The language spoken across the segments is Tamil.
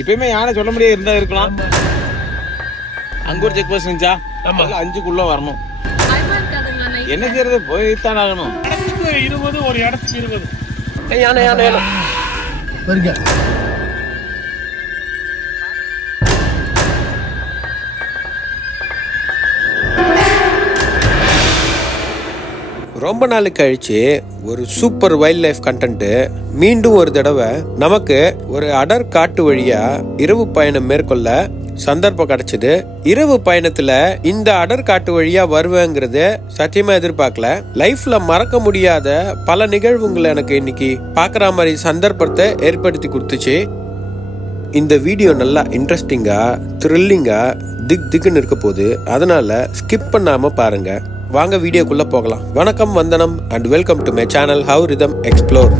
இப்பயுமே யானை சொல்ல முடியாது, இருந்தா இருக்கலாம். அங்க ஒரு செக் போஸ்ட் இருந்துச்சா, 5க்குள்ள வரணும். என்ன செய்யறது, போய்தான் ஆகணும். 20 ஒரு இடத்துக்கு 20. யானை யானை யானை வருங்க. ரொம்ப நாள் கழிச்சு ஒரு சூப்பர் வைல்ட் லைஃப் கண்டென்ட் மீண்டும் ஒரு தடவை நமக்கு ஒரு அடர் காட்டு வழியா இரவு பயணம் மேற்கொள்ள சந்தர்ப்பம் கிடைச்சது. இரவு பயணத்துல இந்த அடர் காட்டு வழியா வருவேங்கிறது சத்தியமா எதிர்பார்க்கல. லைஃப்ல மறக்க முடியாத பல நிகழ்வுகளை எனக்கு இன்னைக்கு பாக்குற மாதிரி சந்தர்ப்பத்தை ஏற்படுத்தி கொடுத்துச்சு. இந்த வீடியோ நல்லா இன்ட்ரெஸ்டிங்கா த்ரில்லிங்கா திக்குன்னு இருக்க போகுது. அதனால ஸ்கிப் பண்ணாம பாருங்க. வாங்க வீடியோக்குள்ள போகலாம். வணக்கம், வந்தனம் and welcome to my channel how rhythm explore.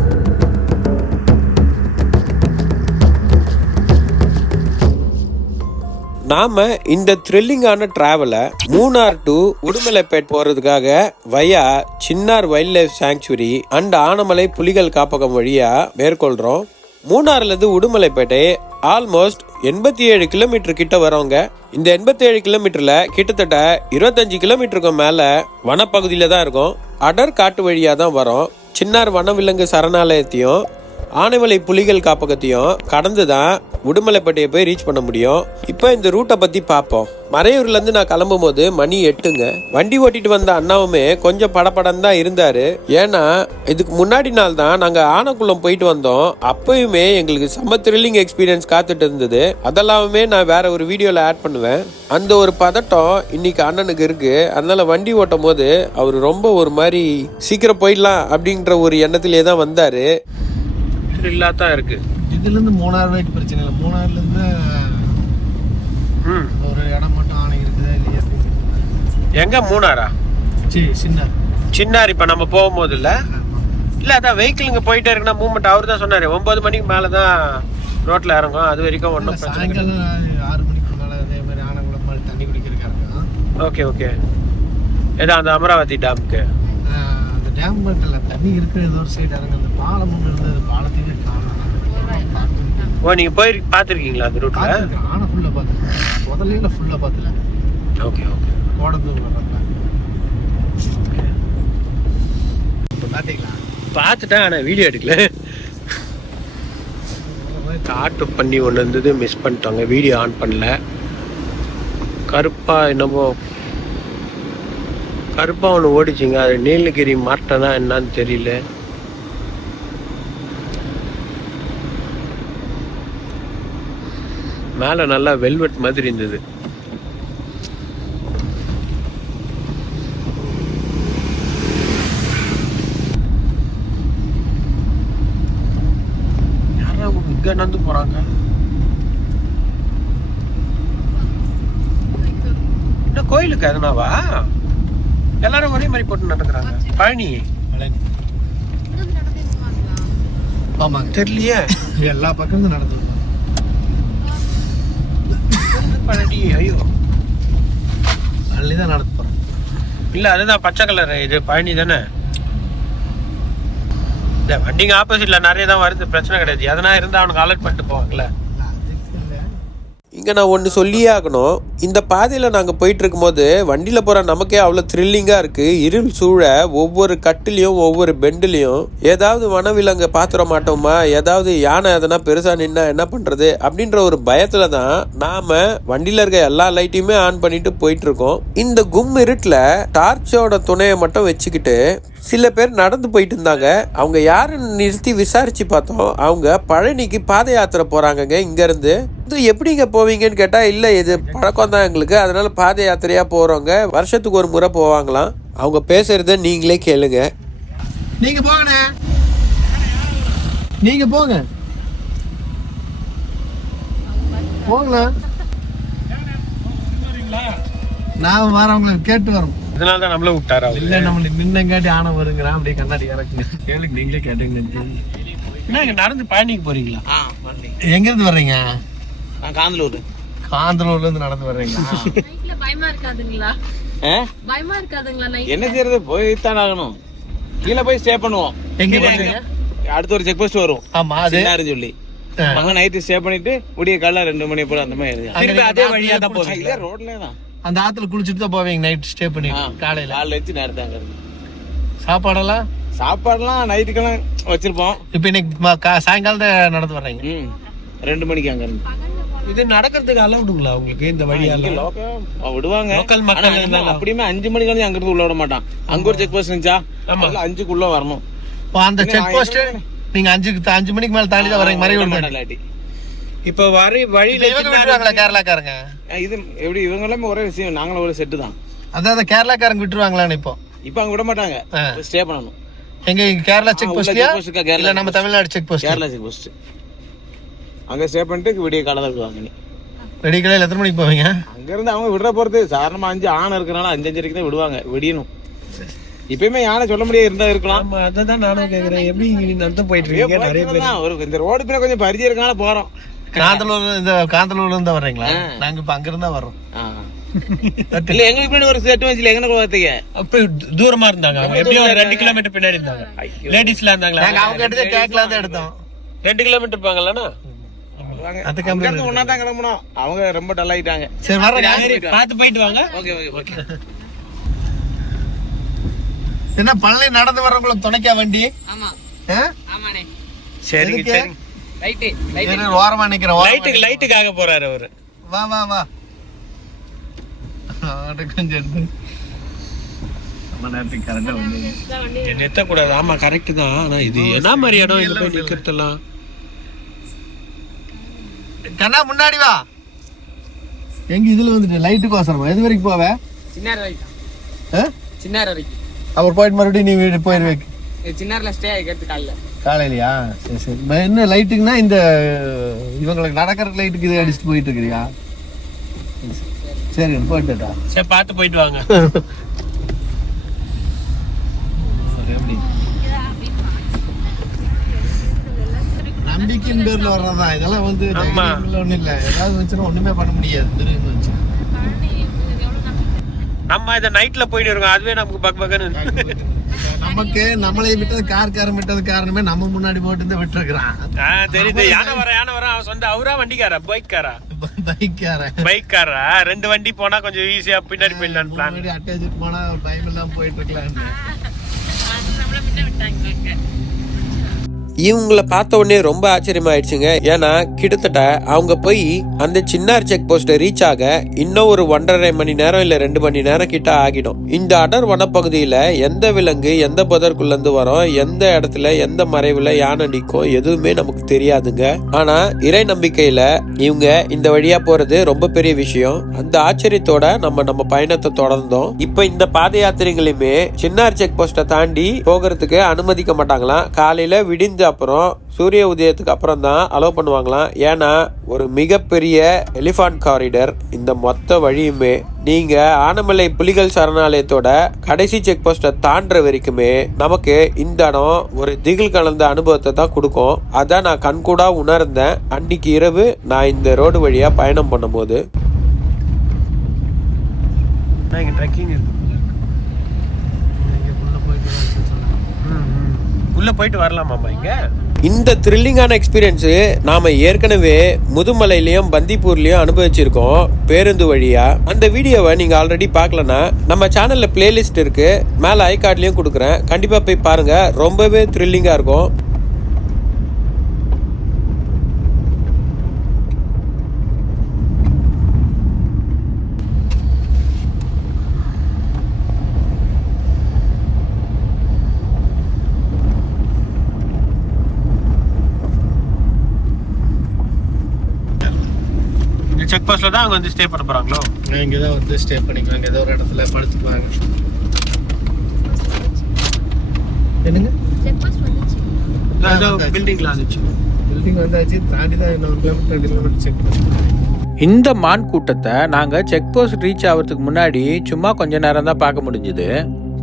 நாம இந்த த்ரில்லிங்கான டிராவலை மூணார் டு உடுமலைப்பேட் போறதுக்காக via Chinnar wild life sanctuary and Anamalai புலிகள் காப்பகம் வழியா மேற்கொள்றோம். மூணாறுல இருந்து உடுமலைப்பேட்டை ஆல்மோஸ்ட் 87 கிலோமீட்டர் கிட்ட வரவங்க. இந்த 87 கிலோமீட்டர்ல கிட்டத்தட்ட 25 கிலோமீட்டருக்கு மேல வனப்பகுதியில தான் இருக்கும். அடர் காட்டு வழியா தான் வரும். சின்னார் வனவிலங்கு சரணாலயத்தையும் ஆனைமலை புலிகள் காப்பகத்தையும் கடந்து தான் உடுமலைப்பேட்டையை போய் ரீச் பண்ண முடியும். இப்போ இந்த ரூட்டை பத்தி பார்ப்போம். மறையூர்ல இருந்து நான் கிளம்பும் போது மணி 8ங்க. வண்டி ஓட்டிட்டு வந்த அண்ணாவுமே கொஞ்சம் படப்படம் தான் இருந்தாரு. ஏன்னா இதுக்கு முன்னாடி நாள் தான் நாங்க ஆனைக்குளம் போயிட்டு வந்தோம். அப்பயுமே எங்களுக்கு செம்ம த்ரில்லிங் எக்ஸ்பீரியன்ஸ் காத்துட்டு இருந்தது. அதெல்லாமே நான் வேற ஒரு வீடியோல ஆட் பண்ணுவேன். அந்த ஒரு பதட்டம் இன்னைக்கு அண்ணனுக்கு இருக்கு. அதனால வண்டி ஓட்டும் போது அவர் ரொம்ப ஒரு மாதிரி சீக்கிரம் போயிடலாம் அப்படின்ற ஒரு எண்ணத்திலே தான் வந்தாரு. இல்லாதான் இருக்கு. இதுல இருந்து மூணாறு வரைக்கும் பிரச்சனை இல்லை. மூணாறுல இருந்து ஒரு இடம் மட்டும் ஆணை இருக்குதா இல்லையா? எங்க மூணாரா? சின்னார். சின்னார் இப்ப நம்ம போகும்போது இல்ல அதான் வெஹிக்கிளுங்க போயிட்டே இருக்குன்னா மூவ்மெண்ட். அவர் தான் சொன்னாரு 9 மணிக்கு மேலதான் ரோட்ல இறங்கும். அது வரைக்கும் ஒன்றும் சாயங்காலம் 6 மணிக்கு மேல அதே மாதிரி ஆனங்குளம் மாதிரி தண்ணி குடிக்கிறதுக்காக. Okay okay. ஏதா அந்த அமராவதி டேமுக்கு அந்த டேம் மட்டும் இல்லை, தண்ணி இருக்கிற ஏதோ ஒரு சைடு இறங்க. அந்த பாலம் ஒன்று இருந்தது, பாலத்துக்கு காணலாம். ஓ, நீங்க போய் பாத்துருக்கீங்களா அந்த ரூட்ல? ஆனை ஃபுல்லா பாத்துருக்கேன். முதல்ல ஃபுல்லா பாத்துருக்கேன். Okay okay. கோடந்தூர் வரல பாத்தீங்களா? பார்த்துட்டேன், ஆனா வீடியோ எடுக்கல. காட்டு பண்ணி ஒன்று இருந்தது, மிஸ் பண்ணிட்டாங்க. வீடியோ ஆன் பண்ணல. கருப்பா என்னமோ கருப்பா ஒன்று ஓடிச்சிங்க. அது நீலகிரி மாட்டனா என்னன்னு தெரியல. மேல நல்லா வெல்வெட் மாதிரி இருந்தது. யாரும் இங்க நடந்து போறாங்க. என்ன கோயிலுக்கு எதனாவா எல்லாரும் ஒரே மாதிரி போட்டு நடக்கிறாங்க? பழனி ஆமாங்க, தெரியலையே. எல்லா பக்கம் நடந்து பழனி. ஐயோ, பழனிதான் நடந்து போறோம். இல்ல அதுதான் பச்சை கலர். இது பழனி தானே? இந்த வண்டிங்க ஆப்போசிட்ல நிறைய தான் வருது, பிரச்சனை கிடையாது. எதனா இருந்தா அவனுக்கு அலர்ட் பண்ணிட்டு போவாங்கல்ல. இங்கே நான் ஒன்று சொல்லியே ஆகணும். இந்த பாதையில் நாங்கள் போயிட்டு இருக்கும்போது வண்டியில் போகிற நமக்கே அவ்வளோ த்ரில்லிங்காக இருக்குது. இருள் சூழ ஒவ்வொரு கட்டுலையும் ஒவ்வொரு பெண்டுலையும் ஏதாவது வனவிலங்கு பாத்திர மாட்டோமா, ஏதாவது யானை எதனா பெருசாக நின்னா என்ன பண்ணுறது அப்படின்ற ஒரு பயத்தில் தான் நாம் வண்டியில் இருக்க எல்லா லைட்டையுமே ஆன் பண்ணிட்டு போயிட்டு இருக்கோம். இந்த கும் இருட்டில் டார்ச்சோட துணையை மட்டும் வச்சுக்கிட்டு சில பேர் நடந்து போயிட்டு இருந்தாங்க. அவங்க யாருன்னு நிறுத்தி விசாரிச்சு பார்த்தோம். அவங்க பழனிக்கு பாத யாத்திரை போறாங்கங்க. இங்க இருந்து எப்படிங்க போவீங்கன்னு கேட்டா, இல்ல இது பழக்கம் தான் எங்களுக்கு, அதனால பாத யாத்திரையா போறவங்க வருஷத்துக்கு ஒரு முறை போவாங்களாம். அவங்க பேசுறத நீங்களே கேளுங்க. நீங்க போங்க, நீங்க போங்க, போங்களா. நான் வரவங்களை கேட்டு வரோம். இதனாலதான் நம்மள விட்டாரா? இல்ல, நம்மள நின்னங்காட்டி ஆனை வருங்கிறான். அப்படியே கண்ணாடி இறக்குங்க. கேளுங்க, நீங்களே கேட்டுங்க. என்ன நடந்து பழனிக்கு போறீங்களா? எங்க இருந்து வர்றீங்க? காந்தலூர். காந்தலூர்ல இருந்து நடந்து வர்றீங்களா? பயமா இருக்காதுங்களா? பயமா இருக்காதுங்களா? என்ன செய்யறது, போய்தான் ஆகணும். கீழே போய் ஸ்டே பண்ணுவோம். எங்க போறீங்க? அடுத்த ஒரு செக் போஸ்ட் வரும். ஆமா, அது சொல்லி அங்க நைட்டு ஸ்டே பண்ணிட்டு விடிய காலைல 2 மணி போல அந்த மாதிரி திருப்பி அதே வழியா தான் போவீங்க. இதே ரோட்ல தான் அந்த ஆத்துல குளிச்சுட்டு தான் போவீங்க நைட் ஸ்டே பண்ணி காலையில. காலைல வச்சு நேரத்தை அங்க இருந்து சாப்பாடெல்லாம் சாப்பாடுலாம் நைட்டுக்கெல்லாம் வச்சிருப்போம். இப்ப இன்னைக்கு சாயங்காலம் தான் நடந்து வர்றீங்க. 2 மணிக்கு அங்க இருந்து இது நடக்கிறதுக்கு அலவுடுங்களா உங்களுக்கு இந்த வழியால? விடுவாங்க லோக்கல் மக்கள் அப்படியுமே 5 மணிக்கு வந்து அங்க இருந்து உள்ள விட மாட்டான். அங்க ஒரு செக் போஸ்ட் இருந்துச்சா 5க்குள்ள வரணும். அந்த செக் போஸ்ட் நீங்க 5 மணிக்கு மேல தாண்டி தான் வரீங்க மறைவு இல்லாட்டி இப்ப வழியில இவங்க விட்டுருவாங்களா கேரளாக்காரங்க? இது எப்படி இவங்க எல்லாமே ஒரே விஷயம், நாங்களும் ஒரு செட்டு தான். அதான் கேரளாக்காரங்க விட்டுருவாங்களான்னு இப்போ அங்க விட மாட்டாங்க, ஸ்டே பண்ணணும். எங்க கேரளா செக் போஸ்ட்லயா கேரளா இல்ல நம்ம Tamil Nadu check post? Kerala check post. அங்க ஸ்டே பண்ணிட்டு விடிய காலை தான் விடுவாங்க. நீ வெடி காலையில எத்தனை மணிக்கு போவீங்க? அங்க இருந்து அவங்க விடுற போறது சாதாரணமா 5 ஆணை இருக்கனால 5:30 தான் விடுவாங்க. விடியணும். இப்பயுமே யானை சொல்ல முடியாது இருந்தா இருக்கலாம். அதான் நானும் கேக்குறேன், எப்படி நடந்து போயிட்டு இருக்கீங்க? நிறைய பேர் ஒரு இந்த ரோடு பின்ன கொஞ்சம் பரிச்சயம் இருக்கனால போறோம். காந்தலூர்ல இருந்து வர்றீங்களா? நாங்க இப்ப அங்க இருந்தா வர்றோம். இல்ல எங்களுக்கு பின்னாடி ஒரு செட்டு வச்சுல எங்க பார்த்தீங்க? அப்ப தூரமா இருந்தாங்க, எப்படியும் ஒரு 2 கிலோமீட்டர் பின்னாடி இருந்தாங்க. லேடிஸ்ல இருந்தாங்களா? நாங்க அவங்க கிட்ட கேக்ல தான் எடுத்தோம். 2 கிலோமீட்டர் இருப்பாங்கல்லண்ணா? ஒன்னா தான் கிளம்பணும். அவங்க ரொம்ப டல் ஆயிட்டாங்க. சரி வர்றேன், பார்த்து போயிட்டு வாங்க. Okay okay okay. என்ன பழனி நடந்து வர்றவங்கள துணைக்கா வண்டி? ஆமா ஆமாண்ணே. சரிங்க சரி. ரைட்டு ஓரமா நிக்கிறேன். லைட்டுக்காக போறாரு அவரு. வா வா வா. கொஞ்சம் எடுத்து நேரத்துக்கு கரெக்டா வந்து நிறுத்தக்கூடாது. ஆமா கரெக்ட் தான். ஆனா இது என்ன மாதிரி இடம் இது போய் நிக்கிறதெல்லாம்? கண்ணா முன்னாடி வா. எங்க இதுல வந்துட்டு லைட்டுக்கு அவசரமா? எது வரைக்கும் போவ? சின்னார் வரைக்கும் அவர் போயிட்டு மறுபடியும் நீ வீடு போயிருவேக்கு. சின்னார்ல ஸ்டே ஆகிக்கிறது காலையிலயா? சரி சரி. என்ன லைட்டுக்குன்னா இந்த இவங்களுக்கு நடக்கிற லைட்டுக்கு இது அடிச்சுட்டு போயிட்டு இருக்கிறியா? சரி போயிட்டுடா. சரி பார்த்து போயிட்டு வாங்க. நம்பிக்கையின் பேர்ல வர்றதான் இதெல்லாம் வந்து ஒண்ணும் இல்ல. ஏதாவது வச்சுன்னா ஒண்ணுமே பண்ண முடியாது. நம்ம இதை நைட்ல போயிட்டு இருக்கோம், அதுவே நமக்கு பக்கன்னு. நமக்கு நம்மளே விட்டது கார்காரன் விட்டது காரணமே நம்ம முன்னாடி போட்டு விட்டுருக்கான். தெரியுது. யானை வர அவன் சொந்த அவரா வண்டிக்காரா பைக்காரா? பைக்காரா. 2 வண்டி போனா கொஞ்சம் ஈஸியா பின்னாடி போயிடலாம். பிளான் அட்டாச் போனா பயம் எல்லாம் போயிட்டு இருக்கலாம். இவங்களை பார்த்த உடனே ரொம்ப ஆச்சரியமாயிடுச்சுங்க. ஏன்னா கிட்டத்தட்ட அவங்க போய் அந்த சின்னார் செக் போஸ்ட்டை ரீச் ஆக இன்னும் ஒரு 1.5 மணி நேரம் இல்ல 2 மணி நேரம் கிட்ட ஆகிடும். இந்த அடர் வனப்பகுதியில எந்த விலங்கு எந்த புதற்குள்ள இருந்து வரும், எந்த இடத்துல எந்த மறைவுல யானை நிற்கும் எதுவுமே நமக்கு தெரியாதுங்க. ஆனா இறை நம்பிக்கையில இவங்க இந்த வழியா போறது ரொம்ப பெரிய விஷயம். அந்த ஆச்சரியத்தோட நம்ம பயணத்தை தொடர்ந்தோம். இப்ப இந்த பாத யாத்திரைகளையுமே சின்னார் செக் போஸ்ட்டை தாண்டி போகிறதுக்கு அனுமதிக்க மாட்டாங்களாம். காலையில விடிந்து அப்புறம் சூரிய உதயத்துக்கு அப்புறம் தான் அலோவ் பண்ணுவாங்களாம். ஏன்னா ஒரு மிகப்பெரிய எலிஃபண்ட் காரிடர் இந்த மொத்த வழியுமே. நீங்க ஆனமலை புலிகள் சரணாலயத்தோட கடைசி செக் போஸ்ட்டை தாண்டுற வரைக்குமே நமக்கு இந்த இடம் ஒரு திகில் கலந்த அனுபவத்தை தான் கொடுக்கும். அதான் நான் கண்கூடா உணர்ந்தேன் அன்னைக்கு இரவு நான் இந்த ரோடு வழியா பயணம் பண்ணும்போது. உள்ள போயிட்டு வரலாமாமா இங்க? இந்த த்ரில்லிங்கான எக்ஸ்பீரியன்ஸ் நாம ஏற்கனவே முதுமலையிலயும் பந்திப்பூர்லயும் அனுபவிச்சிருக்கோம் பேருந்து வழியா. அந்த வீடியோவை நீங்க ஆல்ரெடி பார்க்கலன்னா நம்ம சேனல்ல பிளேலிஸ்ட் இருக்கு, மேல ஐ கார்ட்லயும் கொடுக்குறேன். கண்டிப்பா போய் பாருங்க, ரொம்பவே த்ரில்லிங்கா இருக்கும். செக் போஸ்ட்ல தான் அவங்க வந்து ஸ்டே பண்ண போறாங்களோ? இங்க தான் வந்து ஸ்டே பண்ணிக்குவாங்க, ஏதோ ஒரு இடத்துல படுத்துக்குவாங்க. என்னங்க செக் போஸ்ட் வந்துச்சு? அந்த பில்டிங்ல வந்துச்சு. பில்டிங் வந்தாச்சு, தாண்டி தான் இன்னொரு கிலோமீட்டர் செக் போஸ்ட். இந்த மான் கூட்டத்தை நாங்கள் செக் போஸ்ட் ரீச் ஆகிறதுக்கு முன்னாடி சும்மா கொஞ்ச நேரம் தான் பார்க்க முடிஞ்சுது.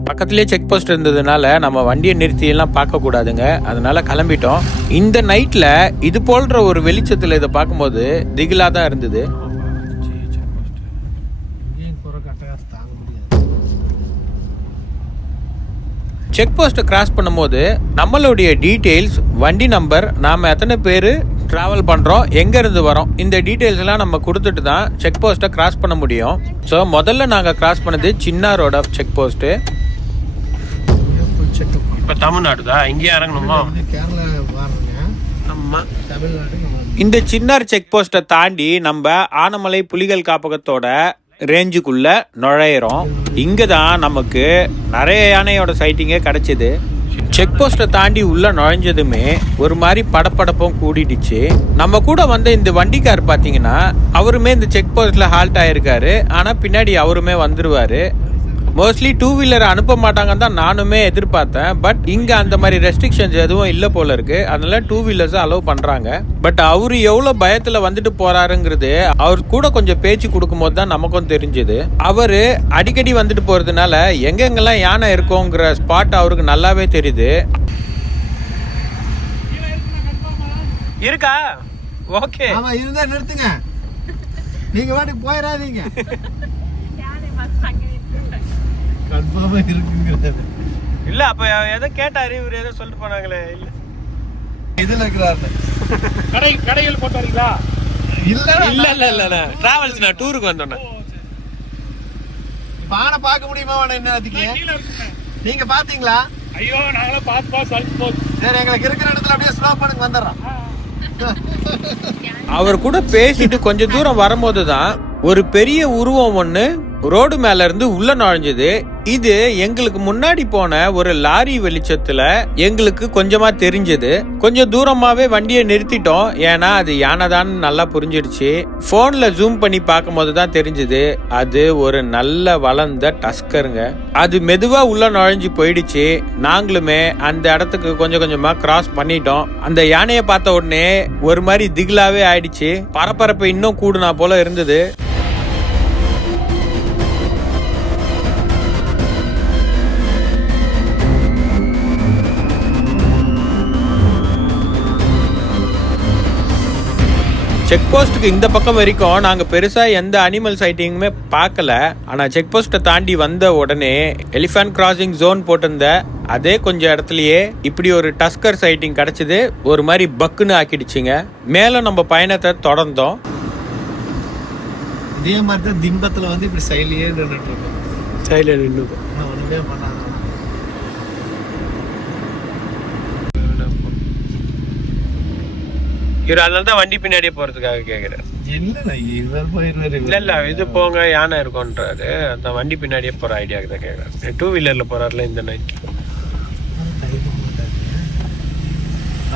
பக்கத்துலேயே செக் போஸ்ட் இருந்ததுனால நம்ம வண்டியை நிறுத்தியெல்லாம் பார்க்கக்கூடாதுங்க, அதனால கிளம்பிட்டோம். இந்த நைட்டில் இது போன்ற ஒரு வெளிச்சத்தில் இதை பார்க்கும்போது திகிலாக தான் இருந்தது. செக் போஸ்ட்டை கிராஸ் பண்ணும்போது நம்மளுடைய டீட்டெயில்ஸ், வண்டி நம்பர், நாம் எத்தனை பேர், ட்ராவல் பண்ணுறோம், எங்கேருந்து வரோம், இந்த டீட்டெயில்ஸ் எல்லாம் நம்ம கொடுத்துட்டு தான் செக் போஸ்ட்டை கிராஸ் பண்ண முடியும். ஸோ முதல்ல நாங்கள் கிராஸ் பண்ணது சின்னாரோட செக் போஸ்ட்டு. இப்போ தமிழ்நாடு தான், இங்கே இறங்கணுமா? கேரளா வாருங்க. ஆமா, தமிழ்நாடு. இந்த சின்னார் செக் போஸ்ட்டை தாண்டி நம்ம ஆனமலை புலிகள் காப்பகத்தோட ரேஞ்சுக்குள்ள நுழையிறோம். இங்கே தான் நமக்கு நிறைய யானையோட சைட்டிங்கே கிடைச்சிது. செக் போஸ்ட்டை தாண்டி உள்ள நுழைஞ்சதுமே ஒரு மாதிரி படப்படப்பும் கூடிடுச்சு. நம்ம கூட வந்த இந்த வண்டிக்கார் பார்த்தீங்கன்னா அவருமே இந்த செக் போஸ்ட்ல ஹால்ட் ஆயிருக்காரு. ஆனால் பின்னாடி அவருமே வந்துருவாரு. மோஸ்ட்லி 2 வீலர் அனுப்ப மாட்டாங்கன்னு தான் நானுமே எதிர்பார்த்தேன். பட் இங்கே அந்த மாதிரி ரெஸ்ட்ரிக்ஷன்ஸ் எதுவும் இல்லை போல இருக்கு. அதனால 2 வீலர்ஸ் அலோவ் பண்ணுறாங்க. பட் அவரு எவ்வளோ பயத்தில் வந்துட்டு போறாருங்கிறது அவர் கூட கொஞ்சம் பேச்சு கொடுக்கும்போது தான் நமக்கும் தெரிஞ்சுது. அவரு அடிக்கடி வந்துட்டு போறதுனால எங்கெங்கெல்லாம் யானை இருக்கோங்கிற ஸ்பாட் அவருக்கு நல்லாவே தெரியுது. இருக்கா? ஓகே, ஆமா, இருந்தா நிறுத்துங்க. நீங்க வாட்டுக்கு போயிடாதீங்க. கன்ஃபார்மா இருக்குங்கிறது இல்ல. அப்ப எதை கேட்டாரு இவர், எதை சொல்லிட்டு போனாங்களே? இல்ல, இதுல இருக்கிறாரு. கடைகள் போட்டு வரீங்களா? இல்ல இல்ல இல்ல இல்ல இல்ல, டிராவல்ஸ், நான் டூருக்கு வந்தோன்னே. பானை பார்க்க முடியுமா என்ன அதுக்கு? கீழே இருக்குங்க. நீங்க பாத்தீங்களா? ஐயோ, நாங்களாம் பார்த்து சலிச்சு போச்சு. சரி, எங்களுக்கு இருக்கிற இடத்துல அப்படியே ஸ்லோ பண்ணுங்க, வந்துடுறோம். அவர் கூட பேசிட்டு கொஞ்சம் தூரம் வரும்போது தான் ஒரு பெரிய உருவம் ஒன்று ரோடு மேல இருந்து உள்ள நுழைஞ்சது. இது எங்களுக்கு முன்னாடி போன ஒரு லாரி வெளிச்சத்துல எங்களுக்கு கொஞ்சமா தெரிஞ்சது. கொஞ்சம் தூரமாவே வண்டியை நிறுத்திட்டோம், ஏன்னா அது யானைதான் நல்லா புரிஞ்சிடுச்சு. போன்ல ஜூம் பண்ணி பார்க்கும் போது தான் தெரிஞ்சது அது ஒரு நல்ல வளர்ந்த டஸ்கருங்க. அது மெதுவா உள்ள நுழைஞ்சு போயிடுச்சு. நாங்களுமே அந்த இடத்துக்கு கொஞ்சம் கொஞ்சமா கிராஸ் பண்ணிட்டோம். அந்த யானையை பார்த்த உடனே ஒரு மாதிரி திகிலாவே ஆயிடுச்சு. பரபரப்பு இன்னும் கூடுனா போல இருந்தது. செக் போஸ்ட்டுக்கு இந்த பக்கம் வரைக்கும் நாங்கள் பெருசாக எந்த அனிமல் சைட்டிங்குமே பார்க்கல. ஆனால் செக் போஸ்ட்டை தாண்டி வந்த உடனே எலிஃபண்ட் கிராசிங் ஜோன் போட்டிருந்த அதே கொஞ்சம் இடத்துலயே இப்படி ஒரு டஸ்கர் சைட்டிங் கிடச்சிது. ஒரு மாதிரி பக்குன்னு ஆக்கிடுச்சுங்க. மேலே நம்ம பயணத்தை தொடர்ந்தோம். இதே மாதிரி தான் திம்பத்தில் வந்து இப்படி சைட்லயே நின்றுட்டு இருக்கோம். சைடில் நின்று ஒண்ணுமே பண்ணாத. இவர் அதனால தான் வண்டி பின்னாடியே போறதுக்காக கேக்குறாரு. இல்ல இவர் போயிருவாரு. இல்ல இல்ல, இது போங்க யானை இருக்கும்ன்றாரு. அந்த வண்டி பின்னாடியே போற ஐடியாக்கு தான் கேக்குறாரு. 2 வீலர்ல போறாருல இந்த நைட்.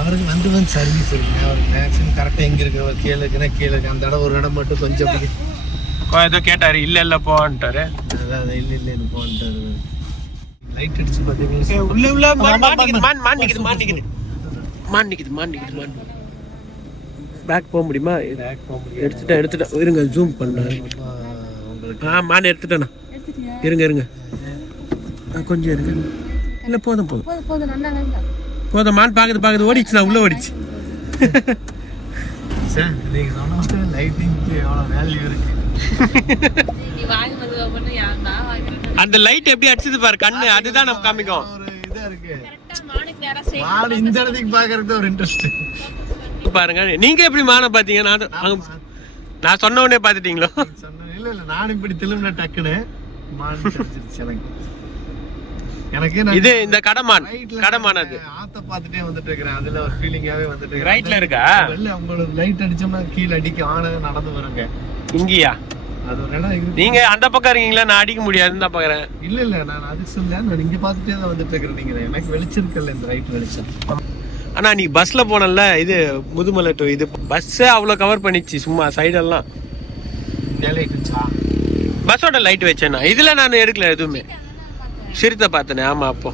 அவருக்கு வந்து சர்வீஸ் இருக்குங்க. அவருக்கு மேக்ஸிமம் கரெக்டாக எங்கே இருக்கு, அவர் கீழே இருக்குன்னா கீழே இருக்கு. அந்த இடம் ஒரு இடம் மட்டும் கொஞ்சம் ஏதோ கேட்டாரு, இல்ல இல்ல போன்ட்டாரு. அதான் இல்லை இல்லைன்னு போன்ட்டாரு. லைட் அடிச்சு பார்த்தீங்கன்னா உள்ள உள்ள மாண்டிக்குது. பேக் போக முடியுமா? எடுத்துட்டேன் இருங்க, ஜூம் பண்ணேன். மான் எடுத்துட்டேண்ணா. இருங்க கொஞ்சம் இருங்க. இல்லை போதும் மான் பார்க்குது ஓடிச்சு. நான் உள்ள ஓடிச்சு. சார் நீங்கள் சொன்ன லைட்டிங்க்கு எவ்வளோ வேல்யூ இருக்கு. அந்த லைட் எப்படி அடிச்சது பாரு கண்ணு, அதுதான் நம்ம காமிக்கும். ஒரு இதாக இருக்கு. மான் இந்த இடத்துக்கு பார்க்கறது ஒரு இன்ட்ரெஸ்ட் பாருங்க. நீங்க எப்படி மானை பாத்தீங்க? நான் சொன்ன உடனே பாத்துட்டீங்களோ? இல்ல நானும் இப்படி திரும்பின டக்குன்னு மான் எனக்கு இது இந்த கடமான் அது ஆத்த பாத்துட்டே வந்துட்டு இருக்கிறேன். அதுல ஒரு ஃபீலிங்காவே வந்துட்டு ரைட்ல இருக்கா? இல்ல உங்களுக்கு லைட் அடிச்சோம்னா கீழே அடிக்க ஆன நடந்து வருங்க. இங்கயா? அது ஒரு இடம். நீங்க அந்த பக்கம் இருக்கீங்களா? நான் அடிக்க முடியாதுன்னு தான் பாக்குறேன். இல்ல நான் அதுக்கு சொல்ல, நான் இங்க பாத்துட்டே தான் வந்துட்டு இருக்கிறேன். நீங்க எனக்கு வெளிச்சிருக்கல இந்த ரைட் வெளிச்சம். ஆனா நீ பஸ்ல போனல, இது முதுமலை டு இது பஸ் அவ்வளவு கவர் பண்ணிச்சு. சும்மா சைடெல்லாம் பஸ்ஸோட லைட் வச்சேன்னா. இதுல நான் எடுக்கல எதுவுமே. சிறுத்தை பார்த்தனே. ஆமா, அப்போ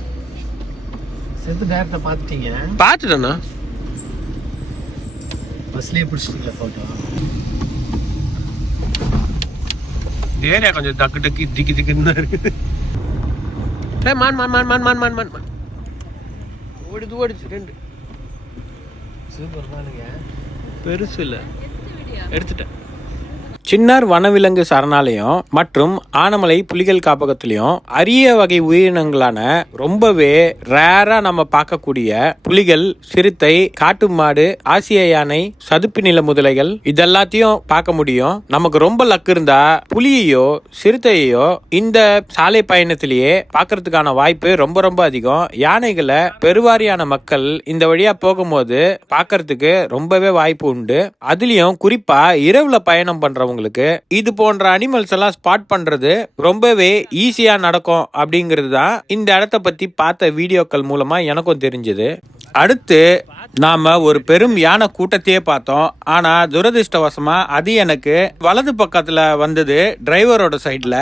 செத்து டேரக்டா பாத்துட்டீங்க? பாத்துட்டேண்ணா. பஸ்லயே பிடிச்சிட்டீங்களா போட்டோ? ஏரியா கொஞ்சம் தக்கு திக்குன்னு இருக்குது. மான் ஓடுச்சு 2. சூப்பர் மானுங்க. பெருசு இல்ல, எடுத்துட்டேன். சின்னார் வனவிலங்கு சரணாலயம் மற்றும் ஆனமலை புலிகள் காப்பகத்திலையும் அரிய வகை உயிரினங்களான ரொம்பவே ரேரா நம்ம பார்க்கக்கூடிய புலிகள், சிறுத்தை, காட்டு மாடு, ஆசிய யானை, சதுப்பு நில முதலைகள் இதெல்லாத்தையும் பார்க்க முடியும். நமக்கு ரொம்ப லக் இருந்தா புலியையோ சிறுத்தையோ இந்த சாலை பயணத்திலேயே பார்க்கறதுக்கான வாய்ப்பு ரொம்ப ரொம்ப அதிகம். யானைகளை பெருவாரியான மக்கள் இந்த வழியா போகும்போது பார்க்கறதுக்கு ரொம்பவே வாய்ப்பு உண்டு. அதுலயும் குறிப்பா இரவுல பயணம் பண்றவங்களுக்கு இது போன்ற அனிமல்ஸ் எல்லாம் ஸ்பாட் பண்றது ரொம்பவே ஈஸியா நடக்கும் அப்படிங்கிறது தான் இந்த இடத்த பத்தி பார்த்த வீடியோக்கள் மூலமா எனக்கும் தெரிஞ்சது. அடுத்து நாம ஒரு பெரும் யானை கூட்டத்தையே பார்த்தோம். ஆனா துரதிருஷ்டவசமா அது எனக்கு வலது பக்கத்துல வந்தது, டிரைவரோட சைட்ல.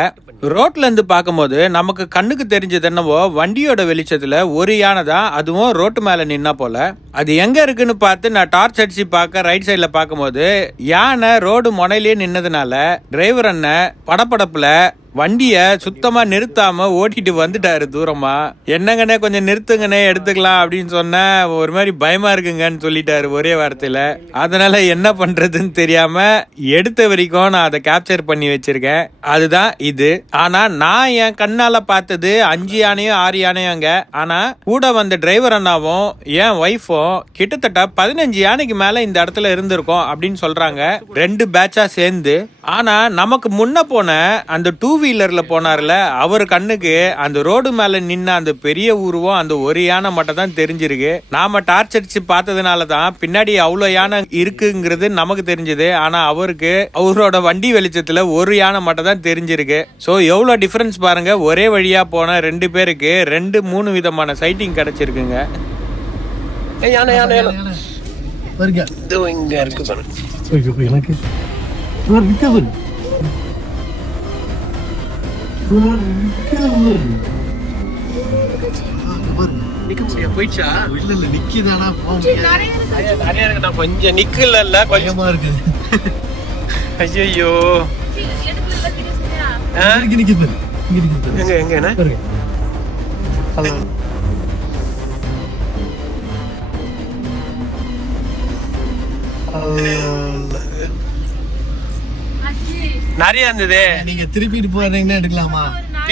ரோட்ல இருந்து பார்க்கும்போது நமக்கு கண்ணுக்கு தெரிஞ்சது என்னவோ வண்டியோட வெளிச்சத்துல ஒரு யானை தான், அதுவும் ரோட்டு மேல நின்னா போல. அது எங்க இருக்குன்னு பார்த்து நான் டார்ச் அடிச்சு பார்க்க ரைட் சைட்ல பார்க்கும்போது யானை ரோடு முனையிலேயே நின்னதுனால டிரைவர் அண்ணன் படப்படப்புல வண்டிய சுத்தமா நிறுத்தாம ஓட்டிட்டு வந்துட்டாரு தூரமா. என்னங்கண்ணே கொஞ்சம் நிறுத்துங்கண்ணே எடுத்துக்கலாம் அப்படின்னு சொன்ன ஒரு மாதிரி பயமா இருக்குங்கன்னு சொல்லிட்டாரு ஒரே வார்த்தையில. அதனால என்ன பண்றதுன்னு தெரியாம எடுத்த வரைக்கும் நான் அதை கேப்சர் பண்ணி வச்சிருக்கேன். அதுதான் இது. ஆனா நான் என் கண்ணால பார்த்தது 5 யானையோ 6 யானையும் அங்க. ஆனா கூட வந்த டிரைவர் அண்ணாவும் என் ஒய்ஃபும் கிட்டத்தட்ட 15 யானைக்கு மேல இந்த இடத்துல இருந்திருக்கோம் அப்படின்னு சொல்றாங்க, 2 பேட்சா சேர்ந்து. ஆனா நமக்கு முன்ன போன அந்த 2 வீலர்ல போனார்ல, அவர் கண்ணுக்கு அந்த ரோடு மேல நின்ன அந்த பெரிய உருவம் அந்த ஒரு யானை மட்டும் தான் தெரிஞ்சிருக்கு. நாம டார்ச் அடிச்சு பார்த்ததுனாலதான் பின்னாடி அவ்வளவு யானை இருக்குங்கிறது நமக்கு தெரிஞ்சது. ஆனா அவருக்கு அவரோட வண்டி வெளிச்சத்துல ஒரு யானை மட்டும் தான் தெரிஞ்சிருக்கு. சோ எவ்வளவு டிஃபரன்ஸ் பாருங்க. ஒரே வழியா போன 2 பேருக்கு 2-3 விதமான சைட்டிங் கிடைச்சிருக்குங்க. இங்க இருக்கு பாருங்க. எனக்கு போயிடுச்சா? இல்ல இல்ல நிக்கிதானா நிறைய இருக்குடா, கொஞ்சம் நிக்கல பயமா இருக்குது. ஐயோ நிக்குது எங்க எங்க என்ன நிறைய இருந்தது. நீங்க திருப்பிட்டு போறீங்கன்னா எடுக்கலாமா?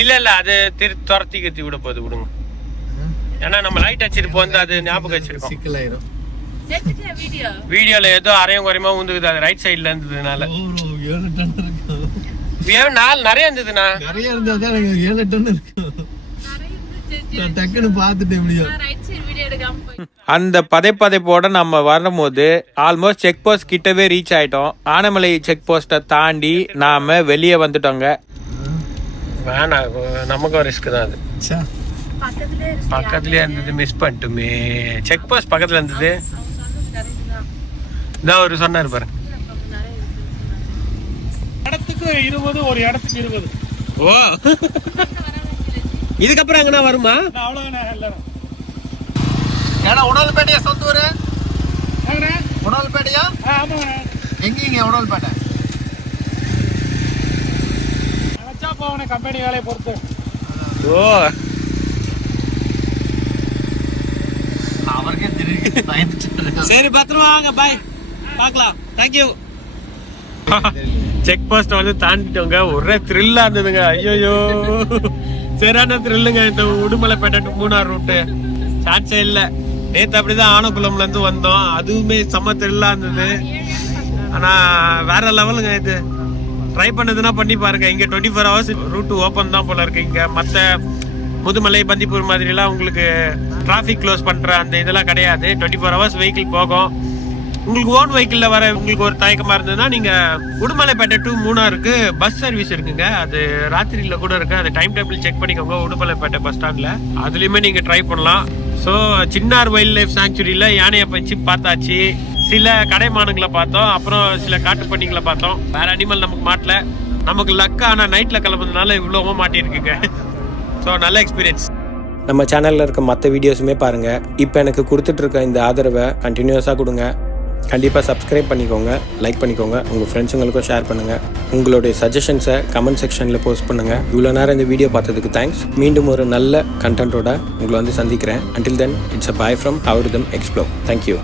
இல்ல இல்ல அது துரத்தி கத்தி விட போகுது, விடுங்க. ஏன்னா நம்ம லைட் அடிச்சிட்டு போந்து அது ஞாபகம் வச்சிருக்கோம். சிக்கலாயிரும். வீடியோல ஏதோ அரையும் குறையமா ஊந்துக்குது, அது ரைட் சைட்ல இருந்ததுனால. 7 டன் இருக்கும். நிறைய இருந்ததுண்ணா. நிறைய இருந்தா தான் எனக்கு 7 டன் இருக்கும். டக்குன்னு பார்த்துட்டு முடியும். அந்த பதைப்பதைப்போட நம்ம வரும்போது ஆல்மோஸ்ட் செக் போஸ்ட் கிட்டவே ரீச் ஆயிட்டோம். ஆனமலை செக் போஸ்ட்டை தாண்டி நாம வெளியே வந்துட்டோங்க. வேணாம், நமக்கும் ரிஸ்க் தான் அது. பக்கத்துலயே இருந்தது, மிஸ் பண்ணிட்டுமே. செக் போஸ்ட் பக்கத்துல இருந்தது. இதான் ஒரு சொன்னாரு பாருங்க, இடத்துக்கு 20, ஒரு இடத்துக்கு 20. ஓ இதுக்கப்புறம் எங்கன்னா வருமா? அவ்வளவுதானே எல்லாரும். ஏன்னா உடல்பேட்டையா சொந்த ஊரு? வாங்கண்ணே. உடல்பேட்டையா? ஆமாண்ணே. எங்கீங்க உடல்பேட்டை? நினைச்சா போவனே கம்பெனி வேலையை பொறுத்து. ஓ அவருக்கே தெரியும். சரி, பத்திரமா வாங்க, பாய், பார்க்கலாம், தேங்க்யூ. செக் போஸ்ட் வந்து தாண்டிட்டோங்க. ஒரே த்ரில்லா இருந்ததுங்க. ஐயோ சரியான த்ரில்லுங்க இந்த உடுமலைப்பேட்டை டு மூணார் ரூட்டு. சான்ஸே இல்லை. நேற்று அப்படிதான் ஆனக்குளம்ல இருந்து வந்தோம், அதுவுமே செம்ம த்ரில்லா இருந்தது. ஆனா வேற லெவலுங்க. இது ட்ரை பண்ணதுன்னா பண்ணி பாருங்க. இங்க 24 hours ரூட் ஓப்பன் தான் போல இருக்கு. இங்க மற்ற முதுமலை, பந்திப்பூர் மாதிரிலாம் உங்களுக்கு டிராஃபிக் க்ளோஸ் பண்ற அந்த இதெல்லாம் கிடையாது. 24 hours வெஹிக்கிள் போகும். உங்களுக்கு ஓன் வெஹிக்கிள்ல வர உங்களுக்கு ஒரு தயக்கமா இருந்ததுன்னா நீங்க உடுமலைப்பேட்டை டு மூணாருக்கு பஸ் சர்வீஸ் இருக்குங்க. அது ராத்திரியில கூட இருக்கு. அது டைம் டேபிள் செக் பண்ணிக்கோங்க உடுமலைப்பேட்டை பஸ் ஸ்டாண்ட்ல. அதுலயுமே நீங்க ட்ரை பண்ணலாம். ஸோ சின்னார் வைல்ட் லைஃப் சாங்சுரியில யானையை பற்றி பார்த்தாச்சு, சில கடைமானுங்களை பார்த்தோம், அப்புறம் சில காட்டு பண்ணிங்களை பார்த்தோம். வேற அனிமல் நமக்கு மாட்டல. நமக்கு லக்கா ஆனால் நைட்ல கிளம்புறதுனால இவ்வளோவும் மாட்டிருக்குங்க. ஸோ நல்ல எக்ஸ்பீரியன்ஸ். நம்ம சேனலில் இருக்க மற்ற வீடியோஸுமே பாருங்கள். இப்போ எனக்கு கொடுத்துட்ருக்க இந்த ஆதரவை கண்டினியூஸாக கொடுங்க. கண்டிப்பாக சப்ஸ்கிரைப் பண்ணிக்கோங்க, லைக் பண்ணிக்கோங்க, உங்கள் ஃப்ரெண்ட்ஸுங்களுக்கும் ஷேர் பண்ணுங்கள். உங்களுடைய சஜஷன்ஸை கமெண்ட் செக்ஷனில் போஸ்ட் பண்ணுங்கள். இவ்வளோ நேரம் இந்த வீடியோ பார்த்ததுக்கு தேங்க்ஸ். மீண்டும் ஒரு நல்ல கண்டென்ட்டோட உங்களை வந்து சந்திக்கிறேன். Until then, it's a bye from Algorithm Explore. Thank you.